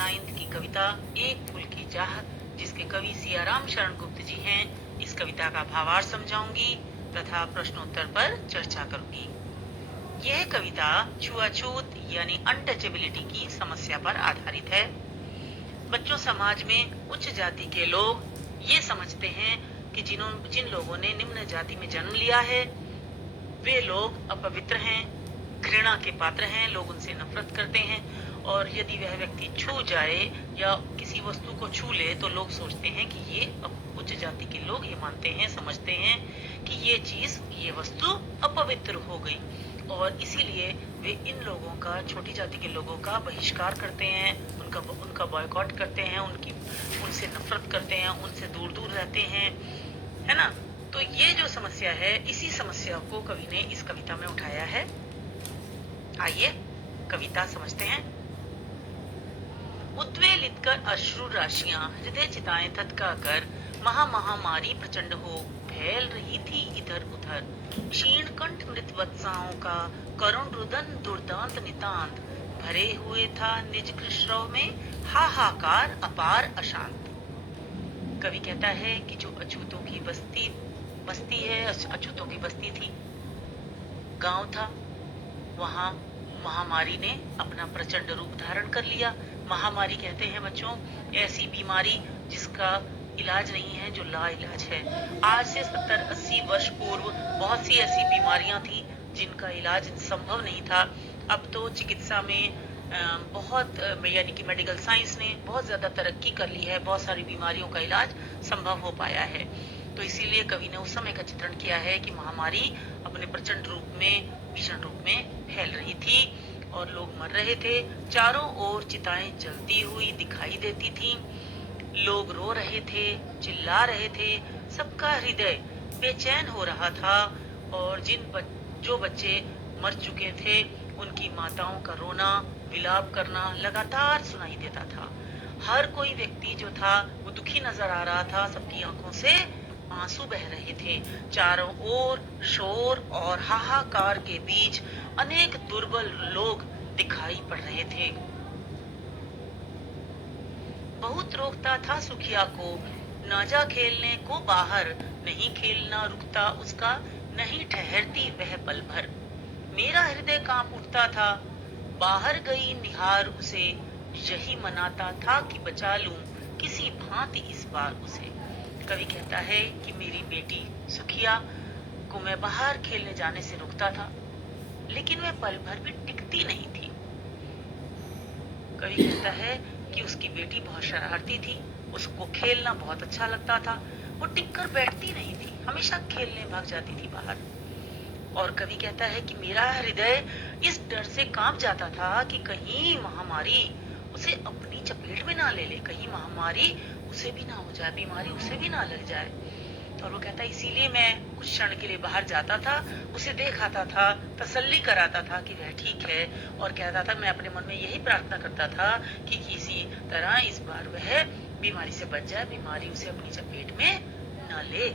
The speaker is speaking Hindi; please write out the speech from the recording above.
9th की कविता एक फूल की चाहत, जिसके कवि सियाराम शरण गुप्त जी हैं। इस कविता का भावार्थ समझाऊंगी तथा प्रश्नोत्तर पर चर्चा करूंगी। यह कविता छुआछूत यानी अनटचेबिलिटी की समस्या पर आधारित है। बच्चों, समाज में उच्च जाति के लोग ये समझते हैं कि जिन लोगों ने निम्न जाति में जन्म लिया है वे लोग अपवित्र हैं, घृणा के पात्र हैं, लोग उनसे नफरत करते हैं और यदि वह व्यक्ति छू जाए या किसी वस्तु को छू ले तो लोग सोचते हैं कि ये उच्च जाति के लोग ये मानते हैं, समझते हैं कि ये वस्तु अपवित्र हो गई और इसीलिए वे इन लोगों का, छोटी जाति के लोगों का बहिष्कार करते हैं, उनका बॉयकॉट करते हैं, उनसे नफरत करते हैं, उनसे दूर दूर रहते हैं, है ना। तो ये जो समस्या है, इसी समस्या को कवि ने इस कविता में उठाया है। आइए कविता समझते हैं। उद्वेलित कर अश्रु राशियां, हृदय चिताएं थतका कर, महामारी प्रचंड हो फैल रही थी इधर उधर। क्षीण कंठ मृत वत्साओं का करुण रुदन दुर्दांत नितांत, भरे हुए था निज कृष्णव में हाहाकार अपार अशांत। कवि कहता है कि जो अछूतों की बस्ती है, अछूतों की बस्ती थी, गांव था, वहां महामारी ने अपना प्रचंड रूप धारण कर लिया। महामारी कहते हैं बच्चों ऐसी बीमारी जिसका इलाज नहीं है, जो लाइलाज है। आज से 70-80 वर्ष पूर्व बहुत सी ऐसी बीमारियां थी जिनका इलाज संभव नहीं था। अब तो चिकित्सा में बहुत यानी कि मेडिकल साइंस ने बहुत ज्यादा तरक्की कर ली है, बहुत सारी बीमारियों का इलाज संभव हो पाया है। तो इसीलिए कवि ने उस समय का चित्रण किया है कि महामारी अपने प्रचंड रूप में, भीषण रूप में फैल रही थी और लोग मर रहे थे। चारों ओर चिताएं जलती हुई दिखाई देती थीं, लोग रो रहे थे, चिल्ला रहे थे, सबका हृदय बेचैन हो रहा था और जो बच्चे मर चुके थे उनकी माताओं का रोना, विलाप करना लगातार सुनाई देता था। हर कोई व्यक्ति जो था वो दुखी नजर आ रहा था, सबकी आंखों से आंसू बह रहे थे। चारों ओर शोर और हाहाकार के बीच अनेक दुर्बल लोग दिखाई पड़ रहे थे। बहुत रोकता था सुखिया को, न जा खेलने को बाहर, नहीं खेलना रुकता उसका, नहीं ठहरती वह पल भर। मेरा हृदय कांप उठता था, बाहर गई निहार उसे, यही मनाता था कि बचा लूं किसी भांति इस बार उसे। कवि कहता है कि मेरी बेटी सुखिया को मैं बाहर खेलने जाने से रुकता था, लेकिन वह पल भर भी टिकती नहीं थी। कवि कहता है कि उसकी बेटी बहुत शरारती थी, उसको खेलना बहुत अच्छा लगता था, वो टिककर बैठती नहीं थी, हमेशा खेलने भाग जाती थी बाहर। और कवि कहता है कि मेरा हृदय इस डर से कांप जाता था कि कहीं महामारी उसे अपनी चपेट में ना ले ले, कहीं महामारी उसे भी ना हो जाए, बीमारी उसे भी ना लग जाए। और वो कहता है इसीलिए मैं कुछ क्षण के लिए बाहर जाता था, उसे देख आता था, तसल्ली कराता था कि वह ठीक है और कहता था, मैं अपने मन में यही प्रार्थना करता था कि किसी तरह इस बार वह बीमारी से बच जाए, बीमारी उसे अपनी चपेट में न ले।